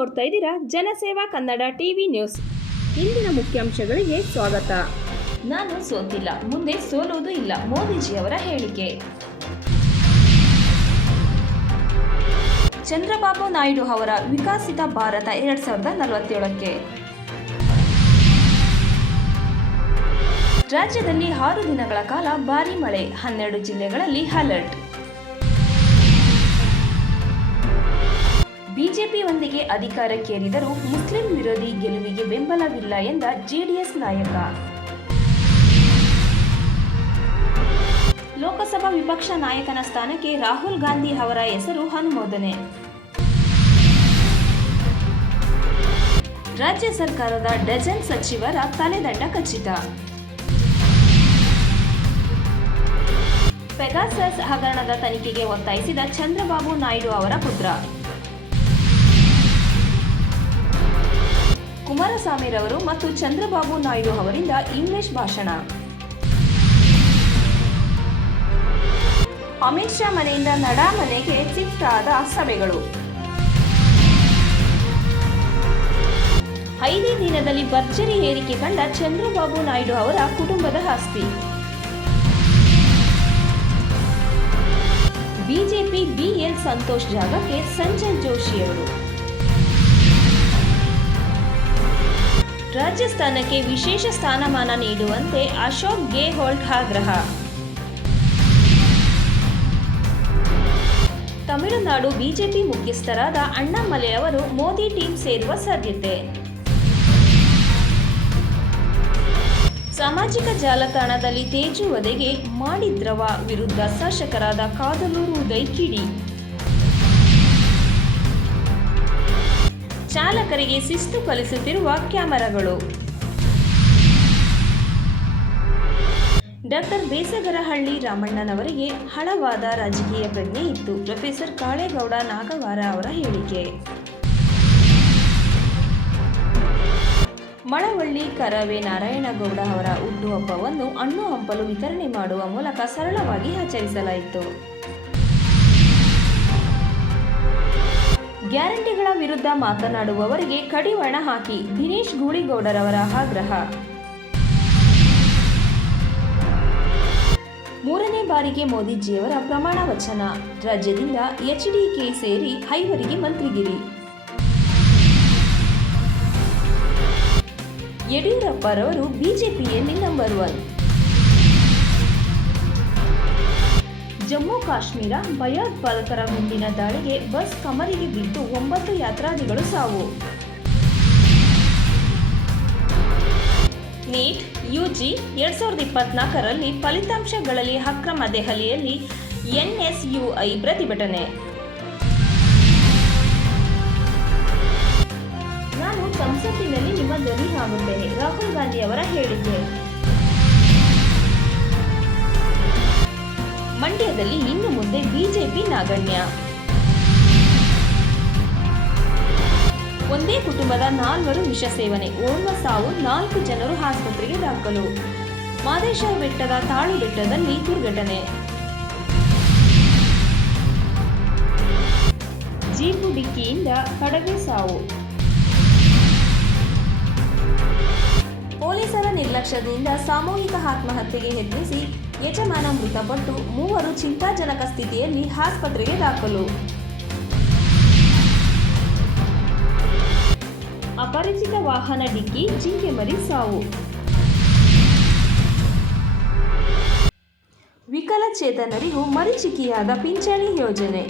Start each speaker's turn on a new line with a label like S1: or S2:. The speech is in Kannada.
S1: ನೋಡ್ತಾ ಇದ್ದೀರಾ? ಜನಸೇವಾ ಕನ್ನಡ ಟಿವಿ ನ್ಯೂಸ್. ಇಂದಿನ ಮುಖ್ಯಾಂಶಗಳಿಗೆ ಸ್ವಾಗತ.
S2: ನಾನು ಸೋತಿಲ್ಲ. ಮುಂದೆ ಸೋಲುವುದು ಇಲ್ಲ. ಮೋದಿಜಿಯವರ ಹೇಳಿಕೆ. ಚಂದ್ರಬಾಬು ನಾಯ್ಡು ಅವರ ವಿಕಸಿತ ಭಾರತ ಎರಡ್ ಸಾವಿರದ ನಲವತ್ತೇಳಕ್ಕೆ. ರಾಜ್ಯದಲ್ಲಿ ಆರು ದಿನಗಳ ಕಾಲ ಭಾರೀ ಮಳೆ. ಹನ್ನೆರಡು ಜಿಲ್ಲೆಗಳಲ್ಲಿ ಅಲರ್ಟ್ ಬಿಜೆಪಿಯೊಂದಿಗೆ ಅಧಿಕಾರಕ್ಕೇರಿದರೂ ಮುಸ್ಲಿಂ ವಿರೋಧಿ ಗೆಲುವಿಗೆ ಬೆಂಬಲವಿಲ್ಲ ಎಂದ ಜೆಡಿಎಸ್ ನಾಯಕ. ಲೋಕಸಭಾ ವಿಪಕ್ಷ ನಾಯಕನ ಸ್ಥಾನಕ್ಕೆ ರಾಹುಲ್ ಗಾಂಧಿ ಅವರ ಹೆಸರು ಅನುಮೋದನೆ. ರಾಜ್ಯ ಸರ್ಕಾರದ ಡಜನ್ ಸಚಿವರ ತಲೆದಂಡ ಖಚಿತ. ಪೆಗಾಸಸ್ ಹಗರಣದ ತನಿಖೆಗೆ ಒತ್ತಾಯಿಸಿದ ಚಂದ್ರಬಾಬು ನಾಯ್ಡು ಅವರ ಪುತ್ರ. ಕುಮಾರಸ್ವಾಮಿರವರು ಮತ್ತು ಚಂದ್ರಬಾಬು ನಾಯ್ಡು ಅವರಿಂದ ಇಂಗ್ಲಿಷ್ ಭಾಷಣ. ಅಮಿತ್ ಶಾ ಮನೆಯಿಂದ ನಡಾಮನೆಗೆ ಶಿಫ್ಟ್ ಆದ ಸಭೆಗಳು. ಐದೇ ದಿನದಲ್ಲಿ ಭರ್ಜರಿ ಏರಿಕೆ ಕಂಡ ಚಂದ್ರಬಾಬು ನಾಯ್ಡು ಅವರ ಕುಟುಂಬದ ಆಸ್ತಿ. ಬಿಜೆಪಿ ಬಿಎಲ್ ಸಂತೋಷ್ ಜಾಗಕ್ಕೆ ಸಂಜಯ್ ಜೋಶಿಯವರು ರಾಜಸ್ಥಾನಕ್ಕೆ ವಿಶೇಷ ಸ್ಥಾನಮಾನ ನೀಡುವಂತೆ ಅಶೋಕ್ ಗೆಹೋಲ್ಟ್ ಆಗ್ರಹ. ತಮಿಳುನಾಡು ಬಿಜೆಪಿ ಮುಖ್ಯಸ್ಥರಾದ ಅಣ್ಣಾಮಲೆ ಅವರು ಮೋದಿ ಟೀಮ್ ಸೇರುವ ಸಾಧ್ಯತೆ. ಸಾಮಾಜಿಕ ಜಾಲತಾಣದಲ್ಲಿ ತೇಜು ವಧೆಗೆ ಮಾಡಿದ್ರವ ವಿರುದ್ಧ ಶಾಸಕರಾದ ಕಾದಲೂರು ಉದಯ್ ಚಾಲಕರಿಗೆ ಶಿಸ್ತು ಕಲಿಸುತ್ತಿರುವ ಕ್ಯಾಮೆರಾಗಳು. ಡಾಕ್ಟರ್ ಬೇಸಗರಹಳ್ಳಿ ರಾಮಣ್ಣನವರಿಗೆ ಹಳವಾದ ರಾಜಕೀಯ ಪ್ರಜ್ಞೆ ಇತ್ತು. ಪ್ರೊಫೆಸರ್ ಕಾಳೇಗೌಡ ನಾಗವಾರ ಅವರ ಹೇಳಿಕೆ. ಮಳವಳ್ಳಿ, ಕರವೇ ನಾರಾಯಣಗೌಡ ಅವರ ಹುಟ್ಟುಹಬ್ಬವನ್ನು ಹಣ್ಣು ಹಂಪಲು ವಿತರಣೆ ಮಾಡುವ ಮೂಲಕ ಸರಳವಾಗಿ ಆಚರಿಸಲಾಯಿತು. ಗ್ಯಾರಂಟಿಗಳ ವಿರುದ್ಧ ಮಾತನಾಡುವವರಿಗೆ ಕಡಿವಾಣ ಹಾಕಿ ದಿನೇಶ್ ಗೂಳಿಗೌಡರವರ ಆಗ್ರಹ. ಮೂರನೇ ಬಾರಿಗೆ ಮೋದಿಜಿಯವರ ಪ್ರಮಾಣ ವಚನ. ರಾಜ್ಯದಿಂದ ಎಚ್ಡಿಕೆ ಸೇರಿ ಐವರಿಗೆ ಮಂತ್ರಿಗಿರಿ. ಯಡಿಯೂರಪ್ಪರವರು ಬಿಜೆಪಿಯಲ್ಲಿ ನಂಬರ್ ಒನ್ ಜಮ್ಮು ಕಾಶ್ಮೀರ ಭಯೋತ್ಪಾದಕರ ಗುಂಡಿನ ದಾಳಿಗೆ ಬಸ್ ಕಮರಿಗೆ ಬಿದ್ದು ಒಂಬತ್ತು ಯಾತ್ರಾರ್ಥಿಗಳು ಸಾವು. ನೀಟ್, ಯುಜಿ ಎರಡ್ ಸಾವಿರದ ಇಪ್ಪತ್ನಾಲ್ಕರಲ್ಲಿ ಫಲಿತಾಂಶಗಳಲ್ಲಿ ಅಕ್ರಮ ದೆಹಲಿಯಲ್ಲಿ ಎನ್ಎಸ್ಯುಐ ಪ್ರತಿಭಟನೆ. ನಾನು ಸಂಸತ್ತಿನಲ್ಲಿ ನಿಮ್ಮ ಧ್ವನಿ ಆಗುತ್ತೇನೆ ರಾಹುಲ್ ಗಾಂಧಿ ಅವರ ಹೇಳಿಕೆ. ಮಂಡ್ಯದಲ್ಲಿ ಇನ್ನು ಮುಂದೆ ಬಿಜೆಪಿ ನಾಗಣ್ಯ. ಒಂದೇ ಕುಟುಂಬದ ನಾಲ್ವರು ವಿಷ ಸೇವನೆ, ಓರ್ವ ಸಾವು, ನಾಲ್ಕು ಜನರು ಆಸ್ಪತ್ರೆಗೆ ದಾಖಲು. ಮಾದೇಶ್ವರ ಬೆಟ್ಟದ ತಾಳು ಬೆಟ್ಟದಲ್ಲಿ ದುರ್ಘಟನೆ. ಜೀಪು ಡಿಕ್ಕಿಯಿಂದ ಕಡವೆ ಸಾವು. ನಿರ್ಲಕ್ಷ್ಯದಿಂದ ಸಾಮೂಹಿಕ ಆತ್ಮಹತ್ಯೆಗೆ ಯತ್ನಿಸಿ ಯಜಮಾನ ಮೃತಪಟ್ಟು ಮೂವರು ಚಿಂತಾಜನಕ ಸ್ಥಿತಿಯಲ್ಲಿ ಆಸ್ಪತ್ರೆಗೆ ದಾಖಲು. ಅಪರಿಚಿತ ವಾಹನ ಡಿಕ್ಕಿ, ಜಿಂಕೆ ಮರಿ, ಸಾವು. ವಿಕಲಚೇತನರಿಗೂ ಮರಿಚಿಕೆಯಾದ ಪಿಂಚಣಿ ಯೋಜನೆ.